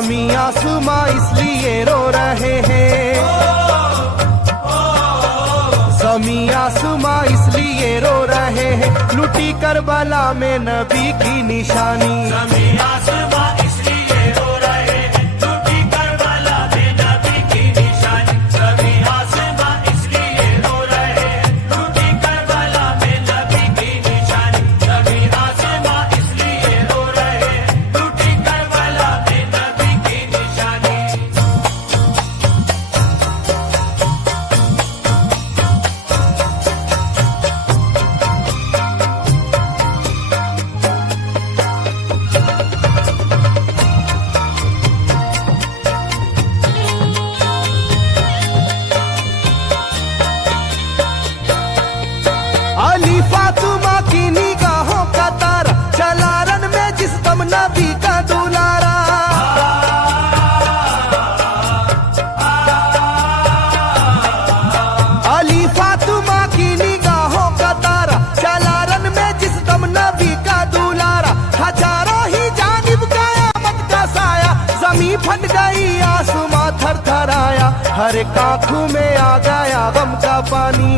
ज़मीं आसमां इसलिए रो रहे हैं, ज़मीं आसमां इसलिए रो रहे हैं, लुटी करबला में नबी की निशानी। ज़मीं आसमां इसलिए रो रहे हैं, लुटी करबला में नबी की निशानी। ज़मीं आसमां इसलिए रो रहे हैं, लुटी करबला में नबी की निशानी। ज़मीं आसमां इसलिए रो रहे हैं, लुटी करबला में नबी की निशानी। अली फातिमा की निगाहों का तारा, चला रन में जिस दम नबी का दुलारा। अली फातिमा की निगाहों का तारा, चला रन में जिस दम नबी का दुलारा। हजारों ही जानिब कयामत का साया, जमीन फट गई आसमां थर थर आया। हर एक आंखों में आ गया गम का पानी,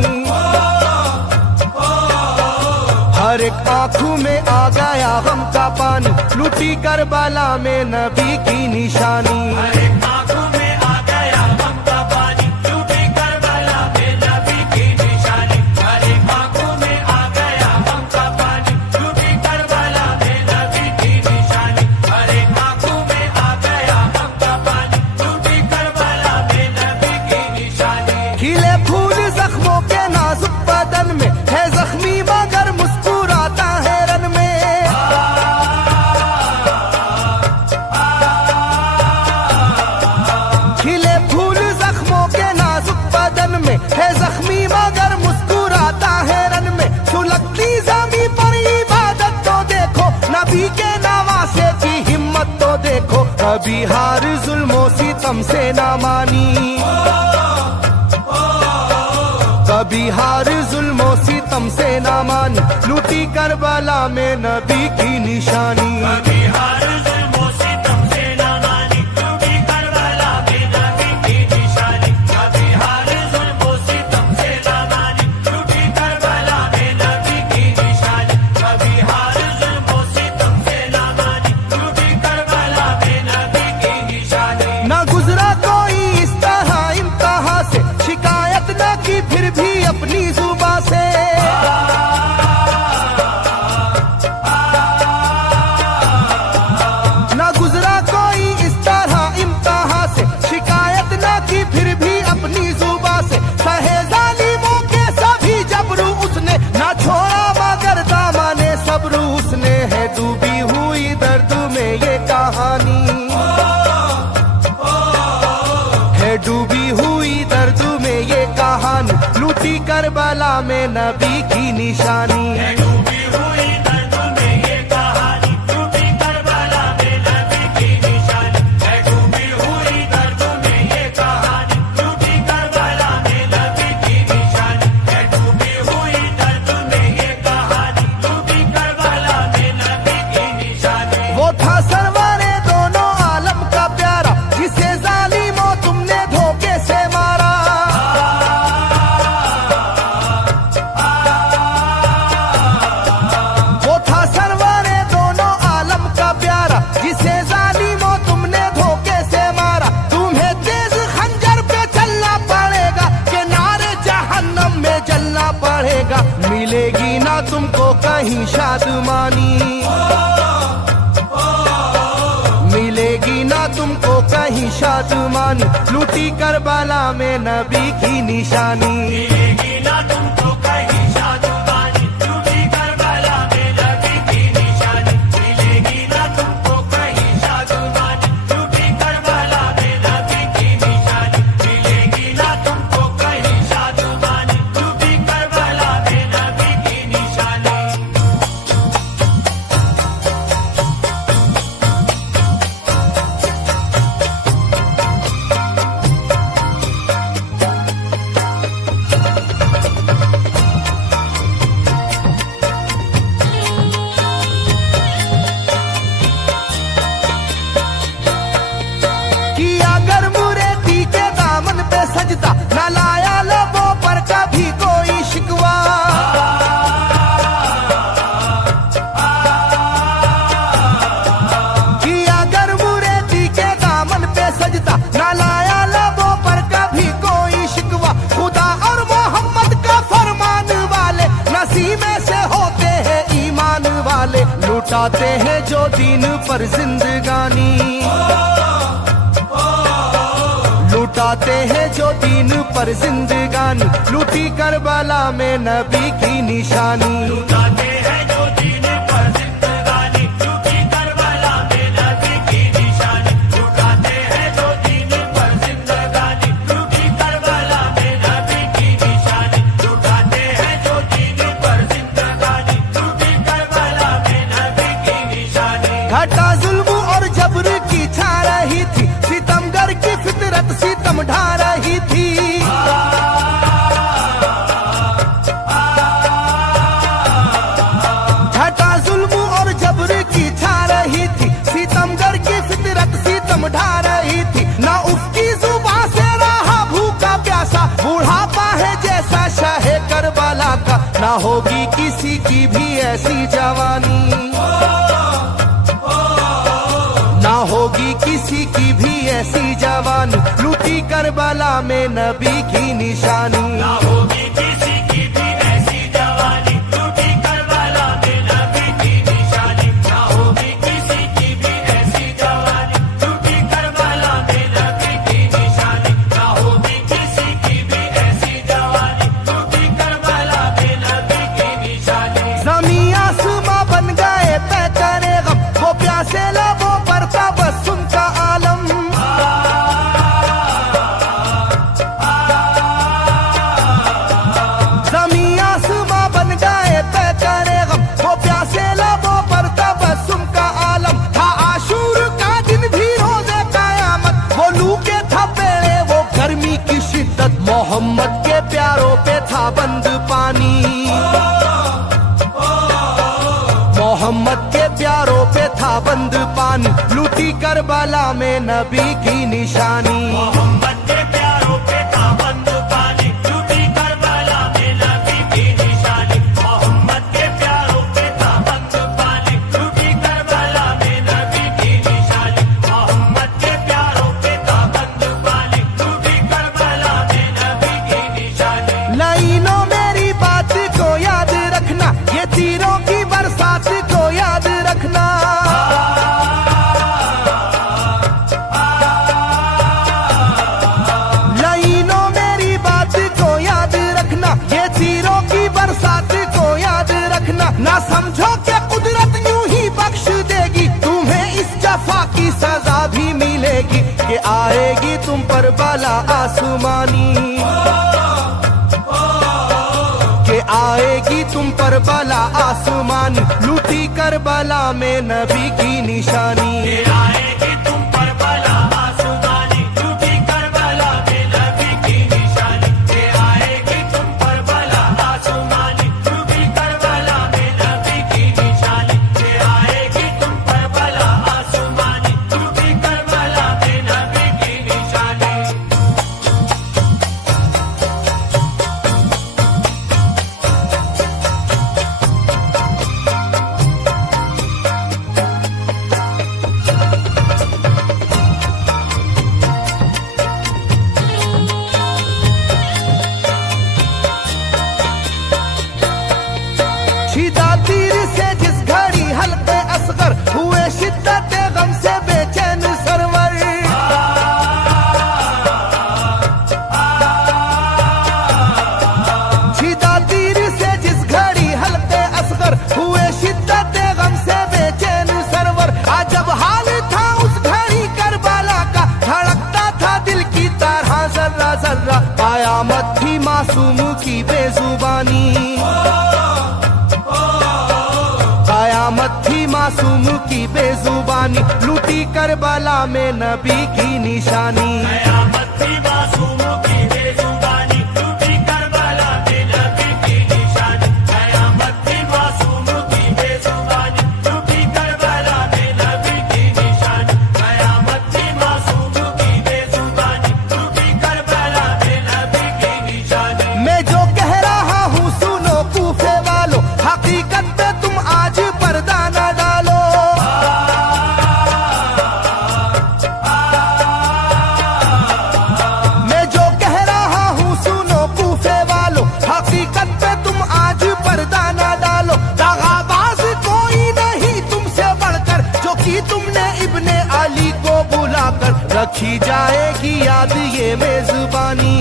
हर एक आंखों में आ गया गम का पानी, लुटी करबला में नबी की निशानी। हर एक आंखों में आ गया गम का पानी, लुटी करबला में नबी की निशानी। हर एक आंखों में आ गया गम का पानी, लुटी करबला में नबी की निशानी। हर एक आंखों में आ गया गम का पानी, लुटी करबला में नबी की निशानी। खिले फूल जख्मों के नाजुक बदन में है जख्मी मगर मुस्कुराता है रन में। खिले फूल जख्मों के नाजुक बदन में है जख्मी मगर मुस्कुराता है रन में। सुलगती ज़मीं पर इबादत तो देखो, नबी के नवासे की हिम्मत तो देखो। कभी हार जुल्मों सितम से ना मानी, कभी हार जुल्मों सितम से ना मानी, लुटी करबला में नबी की निशानी। कभी हार जुल्मों सितम से ना मानी, लुटी करबला में नबी की निशानी। कभी हार जुल्मों सितम से ना मानी, लुटी करबला में नबी की निशानी। कभी हार जुल्मों सितम से ना मानी, लुटी करबला में नबी की निशानी। ना गुजरा कोई इस तरह इम्तिहा से, शिकायत न की फिर भी अपनी जुबां से। ना गुजरा कोई इस तरह इम्तिहा से, शिकायत न की फिर भी अपनी जुबां से। सहे जालिमों के सभी जबरू उसने, ना छोड़ा मगर दामने सब्रू उसने। है डूबी हुई दर्द में ये कहानी, है डूबी हुई दर्द में ये कहानी, लुटी करबला में नबी की निशानी। है डूबी हुई दर्द में ये कहानी, लुटी करबला में नबी की निशानी। है डूबी हुई दर्द में ये कहानी, लुटी करबला में नबी की निशानी। है डूबी हुई दर्द में ये कहानी, लुटी करबला में नबी की निशानी। वो था सरवारे दोनों आलम का प्यारा, जिसे जालिमों तुमने धोखे से मारा। वो था सरवारे दोनों आलम का प्यारा, जिसे जालिमों तुमने धोखे से मारा। तुम्हें तेज खंजर पे चलना पड़ेगा, कि नारे जहन्नम में जलना पड़ेगा। मिलेगी ना तुमको कहीं शादमानी, मिलेगी ना तुमको कहीं शादमानी, लुटी करबला में नबी की निशानी। मिलेगी ना तुमको कहीं शादमानी, लुटी करबला में नबी की निशानी। मिलेगी ना तुमको कहीं शादमानी, लुटी करबला में नबी की निशानी। मिलेगी ना तुमको कहीं शादमानी, लुटी करबला में नबी की निशानी। लुटाते हैं जो दीन पर जिंदगानी, लुटाते हैं जो दीन पर जिंदगानी, लूटी करबला में नबी की निशानी। लुटाते हैं जो दीन पर जिंदगानी, लूटी करबला में नबी की निशानी। लुटाते हैं जो दीन पर जिंदगानी, लूटी करबला में नबी की निशानी। लुटाते हैं जो दीन पर जिंदगानी, लूटी करबला में नबी की निशानी। घटा जुल्म और जबर की छा रही थी, सितमगर की फितरत सितम ढा रही थी। घटा जुल्म और जबर की छा रही थी, सितमगर की फितरत सितम ढा रही थी। ना उसकी जुबान से रहा भूखा प्यासा, बुढ़ापा है जैसा शाहे करबला का, ना होगी किसी की भी ऐसी जवानी, ना होगी किसी की भी ऐसी जवान, लूटी करबला में नबी की निशानी। ना होगी किसी की भी ऐसी जवानी, लूटी करबला में नबी की निशानी। ना होगी किसी की भी ऐसी जवानी, लूटी करबला में नबी की निशानी। ना होगी किसी की भी ऐसी जवानी, लूटी करबला में नबी की निशानी। ज़मीं आसमां बन गए तय करे गम, वो प्यासे लबों पर तबस्सुम का आलम। ज़मीं आसमां बन गए तय करे गम, वो प्यासे लबों पर तबस्सुम का आलम। था आशूर का दिन भी रोज़े क़यामत, वो लू के थपेड़े वो गर्मी की शिद्दत, मोहम्मद के प्यारों पे था बंद पानी, मोहम्मद के प्यारों पे था बंद पानी, लूटी करबला में नबी की निशानी। मोहम्मद के प्यारों पे था बंद पानी, लूटी करबला में नबी की निशानी। मोहम्मद के प्यारों पे था बंद पानी, लूटी करबला में नबी की निशानी। मोहम्मद के प्यारों पे था बंद पानी, लूटी करबला में नबी की निशानी। लाइनों मेरी बात को याद रखना, ये तीरों की बरसात को याद रखना। लाइनों मेरी बात को याद रखना, ये तीरों की बरसात को याद रखना। ना समझो कि कुदरत यूं ही बख्श देगी, तुम्हें इस जफा की सजा भी मिलेगी, कि आएगी तुम पर बला आसमानी, के आएगी तुम पर बला आसमान, लूटी करबला में नबी की निशानी। ये आएगी तुम पर बला आसमानी, लूटी करबला में नबी की निशानी। ये आएगी तुम पर बला आसमानी, लूटी करबला में नबी की निशानी। ये आएगी तुम पर बला आसमानी, लूटी करबला में नबी की निशानी। छिदा तीर से जिस घड़ी हल्के असगर हुए, शिद्दत गम से बेचैन सरवर। छिदा तीर से जिस घड़ी हल्के असगर हुए, शिद्दत गम से बेचैन सरवर। अजब हाल था उस घड़ी करबला का, धड़कता था दिल की तरह जर्रा जर्रा। कयामत थी मासूम की बेजुबानी, कयामत थी मासूम की बेजुबानी, लूटी करबला में नबी की निशानी। कयामत थी मासूम की बेजुबानी, लूटी करबला में नबी की निशानी। कयामत थी मासूम की बेजुबानी, लूटी करबला में नबी की निशानी। कयामत थी मासूम की बेजुबानी, लूटी करबला में नबी की निशानी। मैं जो कह रहा हूँ सुनो कूफे वालों, हकीकत पे तुम आज पर्दा न डालो। रखी जाएगी याद ये मेजबानी,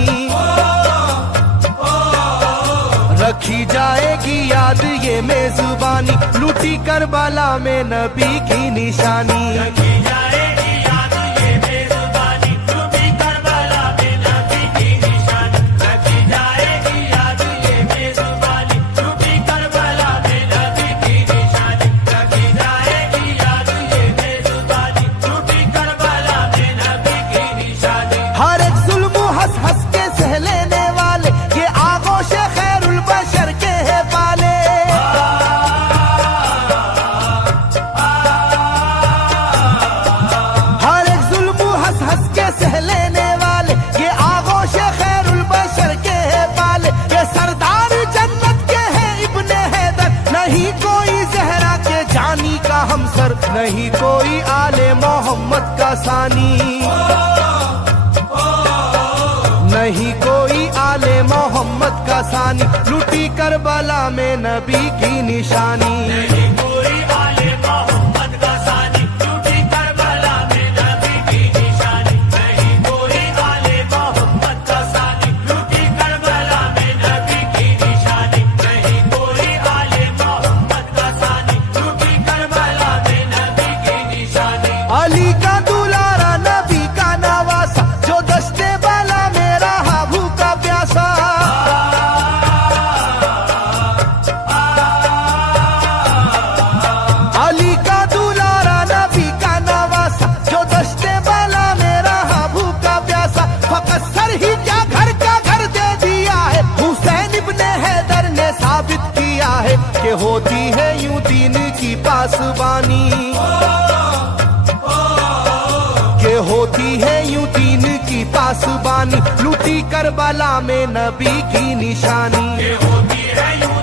रखी जाएगी याद ये मेजबानी, लूटी करबला में नबी की निशानी। रखी जाएगी याद ये मेजबानी, लूटी करबला में नबी की निशानी। रखी जाएगी याद ये मेजबानी, लूटी करबला में नबी की निशानी। रखी जाएगी याद ये मेजबानी, लूटी करबला में नबी की निशानी। हर एक जुल्म हंस हंस के सह लेने वाले ये आगोश खैरुल बशर के है पाले। हर एक जुल्म हंस हंस के सह लेने वाले ये आगोश खैरुल बशर के है पाले। ये सरदार जन्नत के है इब्ने हैदर, नहीं कोई जहरा के जानी का हमसर, नहीं कोई आले मोहम्मद का सानी, नहीं कोई आले मोहम्मद का सानी, लूटी करबला में नबी की निशानी। नहीं कोई आले मोहम्मद का सानी, लूटी करबला में नबी की निशानी। नहीं कोई आले मोहम्मद का सानी, लूटी करबला में नबी की निशानी। नहीं कोई आले मोहम्मद का सानी, लूटी करबला में नबी की निशानी। अली का दुलारा नबी का नवासा, जो दस्ते बाला में रहा भूखा प्यासा। अली का दुलारा नबी का नवासा, जो दस्ते बाला में रहा भूखा प्यासा। फकत सर ही क्या घर का घर दे दिया है, हुसैन इब्ने हैदर ने साबित किया है कि होती है यूं दीन की पासबानी, के होती है यूं दीन की पासबानी, लूटी करबला में नबी की निशानी। ये होती है यूं